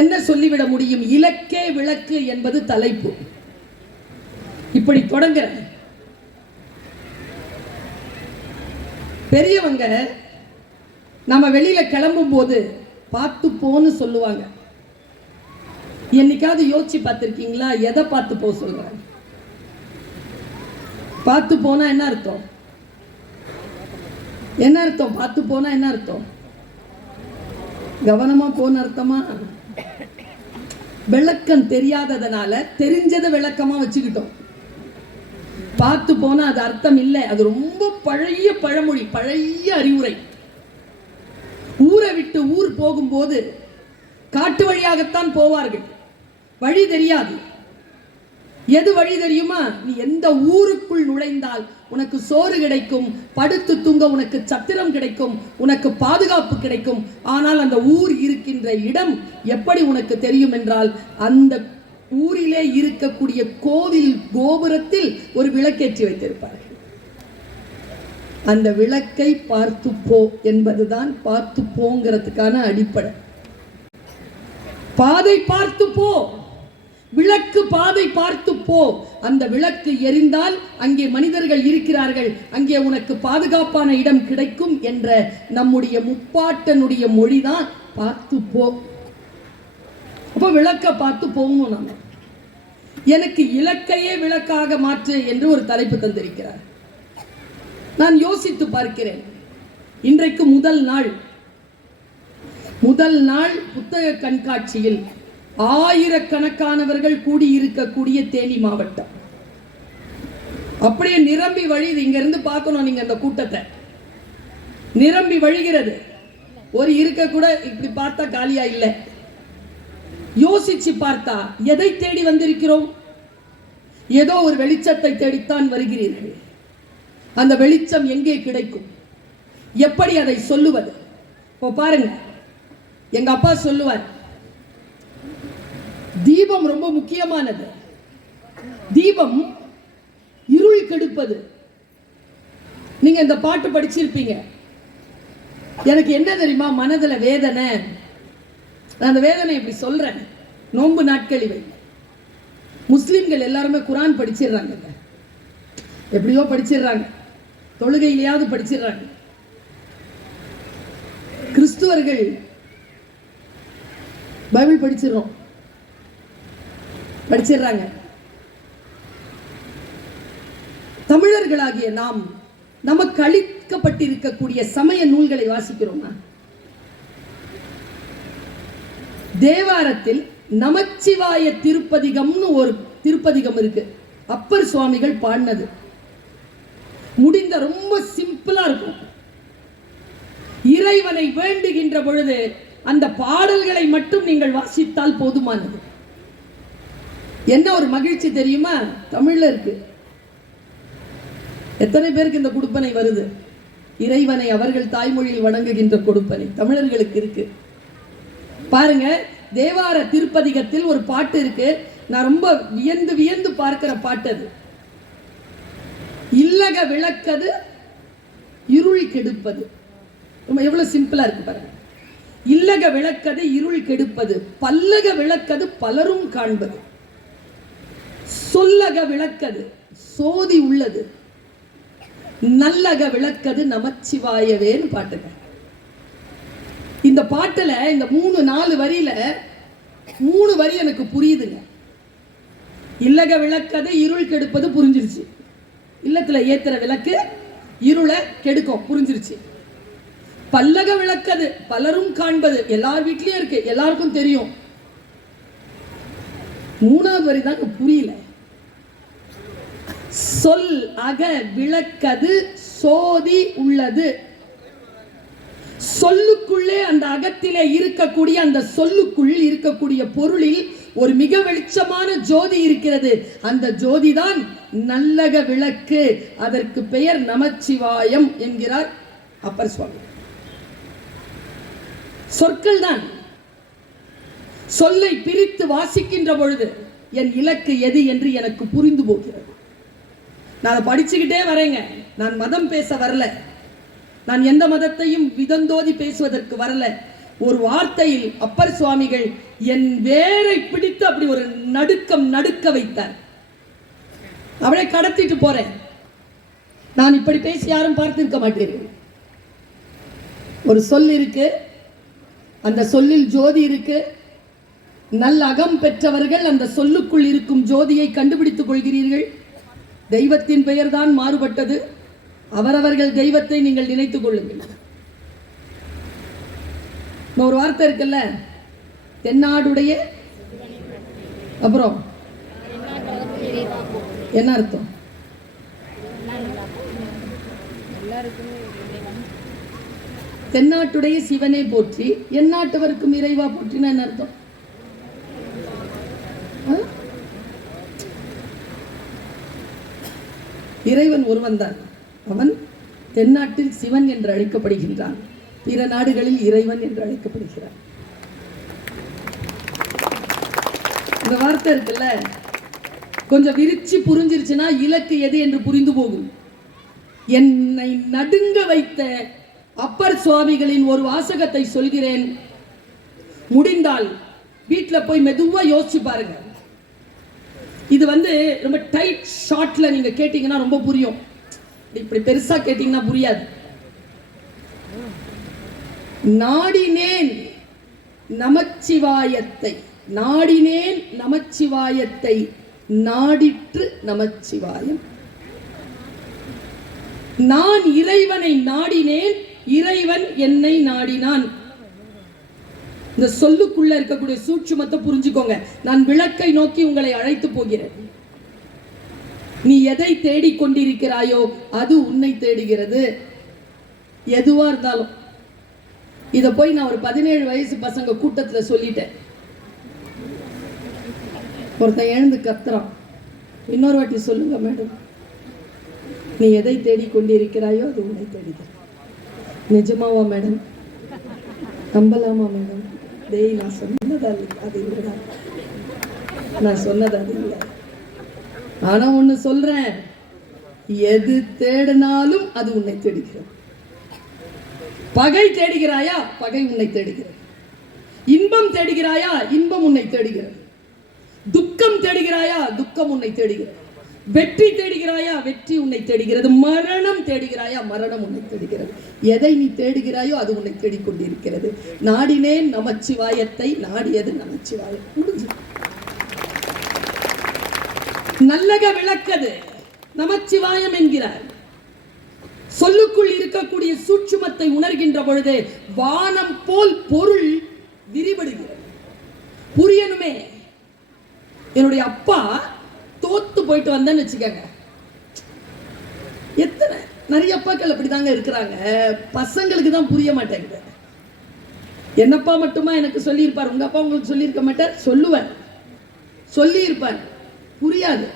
என்ன சொல்லிவிட முடியும்? இலக்கே விளக்கு என்பது தலைப்பு. இப்படி தொடங்குற பெரியவங்க நம்ம வெளியில கிளம்பும் போது பார்த்து போன்னு சொல்லுவாங்க. என்னைக்காவது யோசிச்சு பார்த்துருக்கீங்களா? எதை பார்த்து போக சொல்றாங்க. பார்த்து போனா என்ன அர்த்தம்? என்ன அர்த்தம்? பார்த்து போனா என்ன அர்த்தம்? கவனமா போன அர்த்தமா? விளக்கம் தெரியாததுனால தெரிஞ்சதை விளக்கமா வச்சுக்கிட்டோம். பார்த்து போனா அது அர்த்தம் இல்லை. அது ரொம்ப பழைய பழமொழி பழைய அறிவுரை. ஊரை விட்டு ஊர் போகும்போது காட்டு வழியாகத்தான் போவார்கள். வழி தெரியாது. எது வழி தெரியுமா? நீ எந்த ஊருக்குள் நுழைந்தால் உனக்கு சோறு கிடைக்கும் படுத்து தூங்க உனக்கு சத்திரம் கிடைக்கும் உனக்கு பாதுகாப்பு கிடைக்கும். ஆனால் அந்த ஊர் இருக்கின்ற இடம் எப்படி உனக்கு தெரியும் என்றால் அந்த ஊரிலே இருக்கக்கூடிய கோவில் கோபுரத்தில் ஒரு விளக்கேற்றி வைத்திருப்பார்கள். அந்த விளக்கை பார்த்து போ என்பதுதான் பார்த்து போங்கிறதுக்கான அடிப்படை. பாதை பார்த்து போ. விளக்கு பாதை பார்த்து போ. அந்த விளக்கு எரிந்தால் அங்கே மனிதர்கள் இருக்கிறார்கள். அங்கே உனக்கு பாதுகாப்பான இடம் கிடைக்கும் என்ற நம்முடைய முப்பாட்டனுடைய மொழிதான் பார்த்து போ. அப்போ விளக்க பார்த்து போகணும் நம்ம எனக்கு இலக்கையே விளக்காக மாற்று என்று ஒரு தலைப்பு தந்திருக்கிறார். நான் யோசித்து பார்க்கிறேன். இன்றைக்கு முதல் நாள். முதல் நாள் புத்தக கண்காட்சியில் ஆயிரக்கணக்கானவர்கள் கூடியிருக்கக்கூடிய தேனி மாவட்டம். அப்படியே நிரம்பி வழியுது. இங்கிருந்து பார்க்கணும் நீங்க அந்த கூட்டத்தை. நிரம்பி வழிகிறது. ஒரு இருக்க கூட இப்படி பார்த்தா காலியா இல்லை. யோசிச்சு பார்த்தா எதை தேடி வந்திருக்கிறோம்? ஏதோ ஒரு வெளிச்சத்தை தேடித்தான் வருகிறீர்கள். அந்த வெளிச்சம் எங்கே கிடைக்கும்? எப்படி அதை சொல்லுவது? இப்போ பாருங்க. எங்க அப்பா சொல்லுவார் தீபம் ரொம்ப முக்கியமானது. தீபம் இருள் கெடுப்பது. நீங்க இந்த பாட்டு படிச்சிருப்பீங்க. எனக்கு என்ன தெரியுமா? மனதுல வேதனை. நான் அந்த வேதனை இப்படி சொல்றேன். நோன்பு நாட்கள் இவை. முஸ்லீம்கள் எல்லாருமே குரான் படிச்சிடுறாங்க. எப்படியோ படிச்சிடுறாங்க. தொழுகையிலையாவது படிச்சிடுறாங்க. கிறிஸ்துவர்கள் பைபிள் படிச்சிடுறோம். படிச்சிடுறாங்க. தமிழர்களாகிய நாம் நமக்கு அளிக்கப்பட்டிருக்கக்கூடிய சமய நூல்களை வாசிக்கிறோமா? தேவாரத்தில் நமச்சிவாய திருப்பதிகம்னு ஒரு திருப்பதிகம் இருக்கு. அப்பர் சுவாமிகள் பாடினது. முடிந்த ரொம்ப சிம்பிளா இருக்கும். இறைவனை வேண்டுகின்ற பொழுது அந்த பாடல்களை மட்டும் நீங்கள் வாசித்தால் போதுமானது. என்ன ஒரு மகிழ்ச்சி தெரியுமா? தமிழ்ல இருக்கு. எத்தனை பேருக்கு இந்த கொடுப்பனை வருது? இறைவனை அவர்கள் தாய்மொழியில் வணங்குகின்ற கொடுப்பனை. தமிழர்களுக்கு இருக்கு. பாருங்க தேவார திருப்பதிகத்தில் ஒரு பாட்டு இருக்கு. நான் ரொம்ப வியந்து வியந்து பார்க்கிற பாட்டு அது. இல்லக விளக்கது இருள் கெடுப்பது. ரொம்ப எவ்வளவு சிம்பிளா இருக்கு பாருங்க. இல்லக விளக்கது இருள் கெடுப்பது. பல்லக விளக்கது பலரும் காண்பது. சொல்லக விளக்கது சோதி உள்ளது. நல்லக விளக்கது நமச்சிவாயவேன்னு பாட்டுங்க. இந்த பாட்டுல இந்த மூணு நாலு வரியில மூணு வரி எனக்கு புரியுதுங்க. இல்லக விளக்கது இருள் கெடுப்பது புரிஞ்சிருச்சு. இல்லத்துல ஏத்துற விளக்கு இருளை கெடுக்கும் புரிஞ்சிருச்சு. பல்லக விளக்கது பலரும் காண்பது எல்லார் வீட்லயும் இருக்கு எல்லாருக்கும் தெரியும். மூணாவது வரி தான் புரியல. சொல் அக விளக்கது சோதி உள்ளது. சொல்லுக்குள்ளே அந்த அகத்திலே இருக்கக்கூடிய அந்த சொல்லுக்குள் இருக்கக்கூடிய பொருளில் ஒரு மிக வெளிச்சமான ஜோதி இருக்கிறது. அந்த ஜோதி தான் நல்லக விளக்கு. அதற்கு பெயர் நமச்சிவாயம் என்கிறார் அப்பர் சுவாமி சொற்கள் தான் சொல்லை பிரித்து வாசிக்கின்ற பொழுது என் இலக்கு எது என்று எனக்கு புரிந்து போகிறது. நான் அதை படிச்சுக்கிட்டே வரேங்க. நான் மதம் பேச வரல. நான் எந்த மதத்தையும் விதந்தோதி பேசுவதற்கு வரல. ஒரு வார்த்தையில் அப்பர் சுவாமிகள் என் வேரை பிடித்து அப்படி ஒரு நடுக்கம் நடுக்க வைத்தார். அவளை கடத்திட்டு போறேன். நான் இப்படி பேசி யாரும் பார்த்திருக்க மாட்டீர்கள். ஒரு சொல் இருக்கு. அந்த சொல்லில் ஜோதி இருக்கு. நல்ல அகம் பெற்றவர்கள் அந்த சொல்லுக்குள் இருக்கும் ஜோதியை கண்டுபிடித்துக் கொள்கிறீர்கள். தெய்வத்தின் பெயர்தான் மாறுபட்டது. அவரவர்கள் தெய்வத்தை நீங்கள் நினைத்துக் கொள்ளுங்கள். ஒரு வார்த்தை இருக்குல்ல? தென்னாடுடைய அப்புறம் என்ன அர்த்தம்? தென்னாட்டுடைய சிவனை போற்றி எந்நாட்டவருக்கும் இறைவா போற்றினா என்ன அர்த்தம்? இறைவன் ஒருவன்தான். அவன் தென்னாட்டில் சிவன் என்று அழைக்கப்படுகின்றான். பிற நாடுகளில் இறைவன் என்று அழைக்கப்படுகிறான். இந்த வார்த்தை இருக்குல்ல? கொஞ்சம் விரிச்சு புரிஞ்சிருச்சுன்னா இலக்கு எது என்று புரிந்து போகும். என்னை நடுங்க வைத்த அப்பர் சுவாமிகளின் ஒரு வாசகத்தை சொல்கிறேன். முடிந்தால் வீட்டில் போய் மெதுவாக யோசிச்சு பாருங்க. இது வந்து ரொம்ப டைட் ஷார்ட்ல நீங்க கேட்டீங்கன்னா ரொம்ப புரியும். இப்படி பெருசா கேட்டீங்கன்னா புரியாது. நாடினேன் நமச்சிவாயத்தை நாடினேன் நமச்சிவாயத்தை நாடிற்று நமச்சிவாயம். நான் இறைவனை நாடினேன் இறைவன் என்னை நாடினான். இந்த சொல்லுக்குள்ள இருக்கக்கூடிய சூட்சுமத்தை புரிஞ்சுக்கோங்க. நான் விளக்கை நோக்கி உங்களை அழைத்து போகிறேன். நீ எதை தேடிக் கொண்டிருக்கிறாயோ அது உன்னை தேடுகிறது. எதுவா இருந்தாலும். இதை போய் நான் ஒரு பதினேழு வயசு பசங்க கூட்டத்தில் சொல்லிட்டேன். ஒருத்தன் எழுந்து கத்துறான். இன்னொரு வாட்டி சொல்லுங்க மேடம். நீ எதை தேடிக்கொண்டிருக்கிறாயோ அது உன்னை தேடுகிறது. நிஜமாவா மேடம்? நம்பலாமா மேடம்? டேய் நான் சொன்னது அது அது இல்லைடா. நான் சொன்னது அது இல்லை. ஆனா ஒண்ணு சொல்றேன். எது தேடினாலும் அது உன்னை தேடுகிறது. பகை தேடுகிறாயா? பகை உன்னை தேடுகிறது. இன்பம் தேடுகிறாயா? இன்பம் உன்னை தேடுகிறது. துக்கம் தேடுகிறாயா? துக்கம் உன்னை தேடுகிறது. வெற்றி தேடுகிறாயா? வெற்றி உன்னை தேடுகிறது. மரணம் தேடுகிறாயா? மரணம் உன்னை தேடுகிறது. எதை நீ தேடுகிறாயோ அது உன்னை தேடிக்கொண்டிருக்கிறது. நாடினேன் நமச்சிவாயத்தை நாடியது நமச்சிவாயம். முடிஞ்சு. நல்லக விளக்கது. நமச்சிவாயம் என்கிறார். சொல்லுக்குள் இருக்கக்கூடிய சூட்சுமத்தை உணர்கின்ற பொழுது வானம் போல் பொருள் விரிவடுகிறது புரியணுமே. என்னுடைய அப்பா தோத்து போயிட்டு வந்தேன்னு வச்சுக்கோங்க. எத்தனை நிறைய அப்பாக்கள் அப்படிதாங்க இருக்கிறாங்க. பசங்களுக்கு தான் புரிய மாட்டேங்குது. என்னப்பா மட்டுமா எனக்கு சொல்லியிருப்பார்? உங்க அப்பா உங்களுக்கு சொல்லியிருக்க மாட்டார்? சொல்லுவார் சொல்லியிருப்பார். புரியாது.